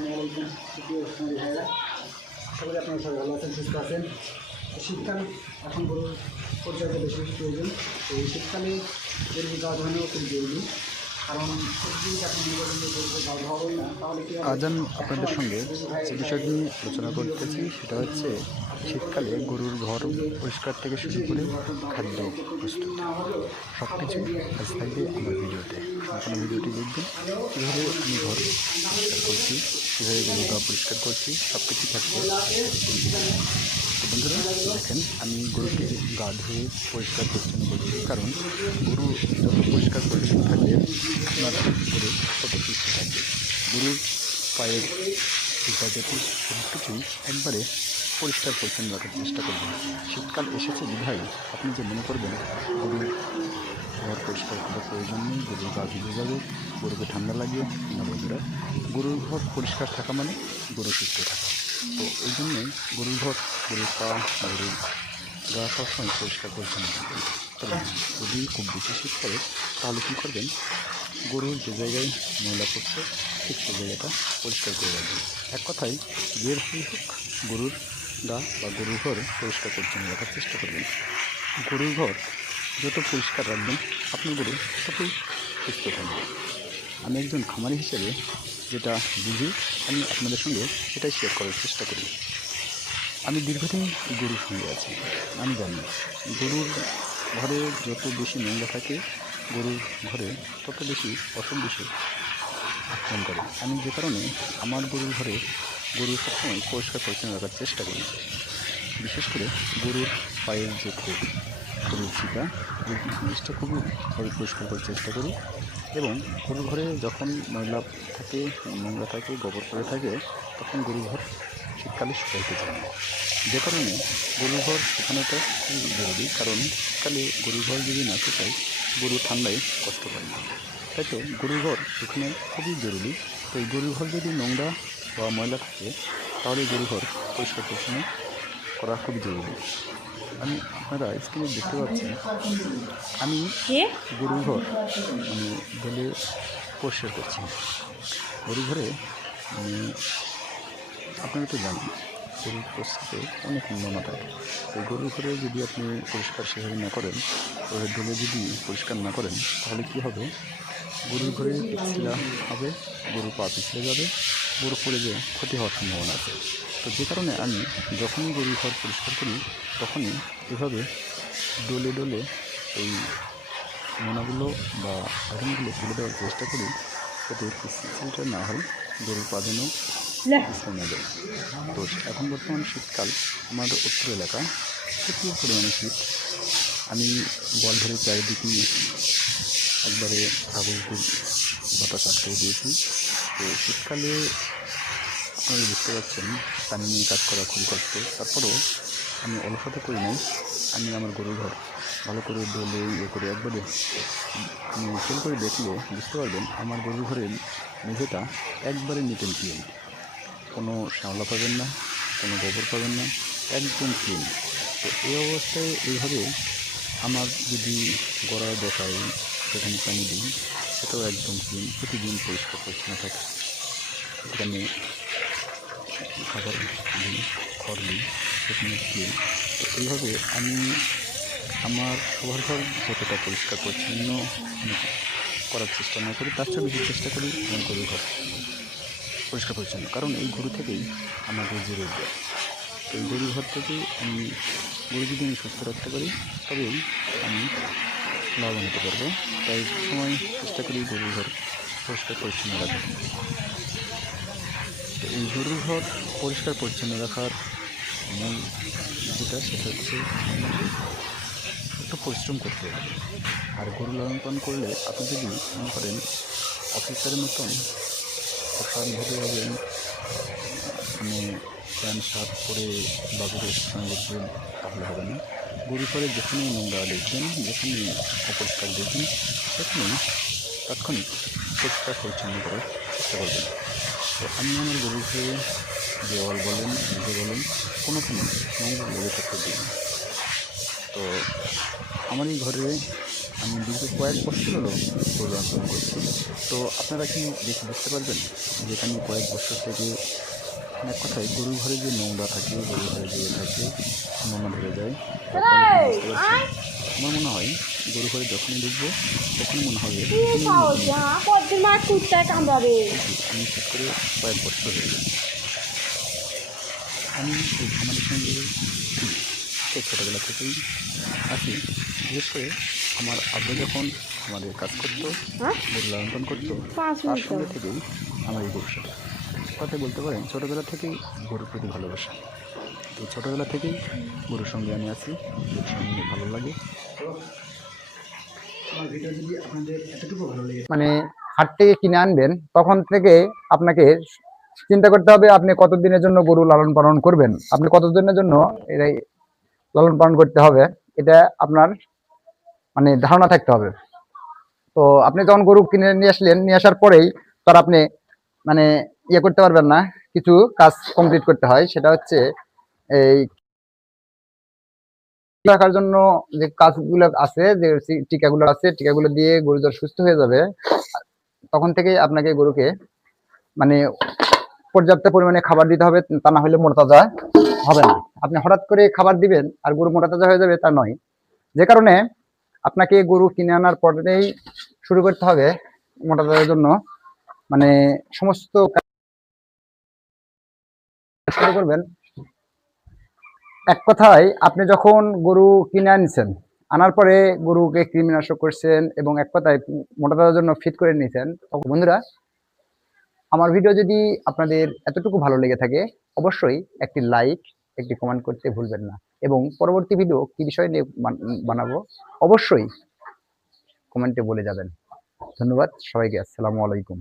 আসসালামু আলাইকুম প্রিয় সোনালী ভাইরা, আশা করি আপনারা সবাই ভালো আছেন, সুস্থ আছেন। শীতকাল এখন গরুর পর্যায়ে বেশি বেশি প্রয়োজন। তো এই শীতকালে গরুর গা ধোয়ানো খুব জরুরি, কারণ প্রতিদিন আপনি গরুকে গা ধোয়াবেন না তাহলে কি আজ আমি আপনাদের সঙ্গে যে বিষয়টি নিয়ে আলোচনা করতেছি সেটা হচ্ছে শীতকালে গরুর ঘর পরিষ্কার থেকে শুরু করে খাদ্য প্রস্তুত সব কিছু আজ থাকবে আমার ভিডিওতে। সম্পূর্ণ ভিডিওটি দেখবেন, কীভাবে আমি ঘর পরিষ্কার করছি, কীভাবে গরুর ঘর পরিষ্কার করছি, সব কিছু থাকবে। তো বন্ধুরা দেখেন, আমি গরুকে গা ধুয়ে পরিষ্কার পরিচ্ছন্ন করছি, কারণ গরু যত পরিষ্কার পরিচ্ছন্ন থাকবে আপনার গরু তত সুস্থ থাকবে। গরুর পায়ের জাতি সব কিছুই একবারে পরিষ্কার পরিচ্ছন্ন রাখার চেষ্টা করবেন। শীতকাল এসেছে বিধায় আপনি যে মনে করবেন গরুর ঘর পরিষ্কার করার প্রয়োজন নেই, গরুর গা ভিজে যাবে, গরুকে ঠান্ডা লাগবে না। বন্ধুরা, গরুর ঘর পরিষ্কার থাকা মানে গরু সুস্থ থাকা। তো এই জন্যই গরুর ঘর, গরুর পা, গরুর গা সবসময় পরিষ্কার পরিচ্ছন্ন থাকবে। তবে যদি খুব বেশি শীত পড়ে তাহলে কী করবেন, গরুর যে জায়গায় ময়লা পড়ছে ঠিক সেই জায়গাটা পরিষ্কার করে রাখবেন। এক কথায় বের হয়ে হোক গরুর গা বা গরুর ঘর পরিষ্কার পরিচ্ছন্ন রাখার চেষ্টা করবেন। গরুর ঘর যত পরিষ্কার রাখবেন আপনার গরু ততই সুস্থ থাকবে। আমি একজন খামারি হিসেবে যেটা বুঝি আমি আপনাদের সঙ্গে সেটাই শেয়ার করার চেষ্টা করি। আমি দীর্ঘদিন গরুর সঙ্গে আছি, আমি জানি গরুর ঘরে যত বেশি নোংরা থাকে গরুর ঘরে তত বেশি অসুখ বিসুখ আক্রমণ করে। আমি যে কারণে আমার গরুর ঘরে গরু সবসময় পরিষ্কার পরিচ্ছন্ন রাখার চেষ্টা করি। বিশেষ করে গরুর পায়ের যে খোপ, গরুর চিকা, এই জিনিসটা খুবই পরিষ্কার করার চেষ্টা করি। এবং গরুর ঘরে যখন ময়লা থাকে, নোংরা থাকে, গোবর পড়ে থাকে, তখন গরুর ঘর শীতকালে শুকাইতে চায় না। যে কারণে গরুর ঘর শুকানোটা খুবই জরুরি, কারণ শীতকালে গরুর ঘর যদি না শুকায় গরু ঠান্ডায় কষ্ট পায় না। তাই তো গরুর ঘর শুকানো খুবই জরুরি। তো এই গরুর ঘর যদি নোংরা বা ময়লা থাকে তাহলে গরুর ঘর পরিষ্কার পরিচ্ছন্ন করা খুবই জরুরি। আপনারা স্ক্রিনে দেখতে পাচ্ছেন আমি গরুর ঘর ধুলে পরিষ্কার করছি। গরুর ঘরে আপনারা তো জানেন গরুর প্রস্রাবে অনেক নোংরা থাকে। তো গরুর ঘরে যদি আপনি পরিষ্কার সেভাবে না করেন, ধুলে যদি পরিষ্কার না করেন তাহলে কী হবে, গরুর ঘরে পিছলা হবে, গরুর পা পিছলে যাবে, গরু পড়ে যেয়ে ক্ষতি হওয়ার সম্ভাবনা আছে। তো যে কারণে আমি যখনই গরুর ঘর পরিষ্কার করি তখনই এভাবে ডলে ডলে এই নোনাগুলো বা আয়রনগুলো তুলে দেওয়ার চেষ্টা করি, যাতে পিছলটা না হয়, গরুর পা যেন পিছলে না যায়। তো এখন বর্তমান শীতকাল, আমাদের উত্তর এলাকা প্রচুর পরিমাণে শীত। আমি বল ধরে চারিদিকে একবারে কাগজ বাতাস আটকে দিয়েছি। তো শীতকালে আপনারা বুঝতে পারছেন পানি নিয়ে কাজ করা খুবই কষ্ট। তারপরেও আমি অলসতা করি নাই। আমি আমার গরুর ঘর ভালো করে ডলে করে একবারে ফেল করে দেখলে বুঝতে পারবেন আমার গরুর ঘরের মেঝেটা একবারে নিট অ্যান্ড ক্লিন। কোনো শ্যাওলা পাবেন না, কোনো গোবর পাবেন না, একদম ক্লিন। তো এই অবস্থায় এইভাবে আমার যদি গড়া বসাই, সেখানে পানি দিই, সেটাও একদম ক্লিন, প্রতিদিন পরিষ্কার পরিচ্ছন্ন থাকে। সেখানে খাবার দিই, খড় দিই, সেখানে ক্লিন। তো এইভাবে আমি আমার সবার ঘর যতটা পরিষ্কার পরিচ্ছন্ন করার চেষ্টা না করি, তার চেয়ে বেশি চেষ্টা করি আমার গরুর ঘর পরিষ্কার পরিচ্ছন্ন, কারণ এই গরু থেকেই আমাদের যে রোগ দেয়। তো এই গরুর ঘর থেকেই আমি গরু যদি আমি সুস্থ রাখতে পারি তবেই আমি লাভবান হতে পারবো। তাই সময় চেষ্টা করি গরুর ঘর পরিষ্কার পরিচ্ছন্ন রাখার। তো এই গরুর ঘর পরিষ্কার পরিচ্ছন্ন রাখার মূল যেটা, সেটা হচ্ছে একটু পরিশ্রম করতে হবে। আর গরু লালন পালন করলে আপনি যদি মনে করেন অফিসারের মতন অসাধভাবে হবেন, প্যান্ট শার্ট পরে বাজারে সঙ্গে করবেন, তাহলে হবে না। গরু ঘরে যেখানেই নোংরা দেখবেন, যেখানেই অপরিষ্কার দেখবেন, সেখানেই তাৎক্ষণিক পরিষ্কার পরিচ্ছন্ন করার চেষ্টা করবেন। তো আমি আমার গরুর ঘরে দেওয়াল বলেন, মেঝে বলেন, কোনোখানে নোংরা লেগে থাকতে দিই না। তো আমার এই ঘরে আমি দীর্ঘ কয়েক বছর হলো গরু লালন করছি। তো আপনারা কি দেখে বুঝতে পারবেন যে এখানে কয়েক বছর থেকে এক কথায় গরুর ঘরে যে নোংরা থাকে, গরুর ঘরে যে থাকে, নোংরা ধরে যায়, তারপর আমি বুঝতে পারছি। আমার মনে হয় গরু ঘরে যখনই ঢুকবো তখনই মনে হবে আমি ঠিক করে কয়েক বছর হয়ে গেছে। আমি এই খামারের সঙ্গে সেই ছোটোবেলা থেকেই আছি। বিশেষ করে আমার আব্বু যখন আমাদের কাজ করতো, গরু লালন পালন করতো, তার সঙ্গে থেকেই আমার এই গরুর সাথে কথাই বলতে পারেন ছোটোবেলা থেকেই গরুর প্রতি ভালোবাসা। তো ছোটোবেলা থেকেই গরুর সঙ্গে আমি আছি, গরুর সঙ্গে ভালো লাগে। তো আমার ভিডিও যদি আপনাদের এতটুকু ভালো লেগে মানে হাট থেকে কিনে আনবেন তখন থেকে আপনাকে চিন্তা করতে হবে আপনি কতদিনের জন্য গরু লালন পালন করবেন, আপনি কতদিনের জন্য এটাই লালন পালন করতে হবে, এটা আপনার মানে ধারণা থাকতে হবে। তো আপনি যখন গরু কিনে নিয়ে আসলেন, নিয়ে আসার পরেই তার আপনি মানে ইয়ে করতে পারবেন না, কিছু কাজ কমপ্লিট করতে হয়। সেটা হচ্ছে এই রাখার জন্য যে কাজগুলো আছে, যে টিকাগুলো আছে, টিকাগুলো দিয়ে গরু যখন সুস্থ হয়ে যাবে তখন থেকেই আপনাকে গরুকে মানে পর্যাপ্ত পরিমাণে খাবার দিতে হবে, তা না হলে মোটা তাজা হবে না। আপনি হঠাৎ করে খাবার দিবেন আর গরু মোটা তাজা হয়ে যাবে তা নয়। যে কারণে আপনাকে গরু কিনে আনার পরেই শুরু করতে হবে মোটা তাজার জন্য মানে সমস্ত কাজ শুরু করবেন। এক কথায় আপনি যখন গরু কিনে আনছেন, আনার পরে গরুকে কৃমিনাশক করছেন এবং এক কথায় মোটা তাজার জন্য ফিট করে নিয়েছেন, বন্ধুরা আমার ভিডিও যদি আপনাদের এতটুকু ভালো লেগে থাকে অবশ্যই একটি লাইক, একটি কমেন্ট করতে ভুলবেন না, এবং পরবর্তী ভিডিও কি বিষয় নিয়ে বানাবো অবশ্যই কমেন্টে বলে যাবেন। ধন্যবাদ সবাইকে, আসসালামু আলাইকুম।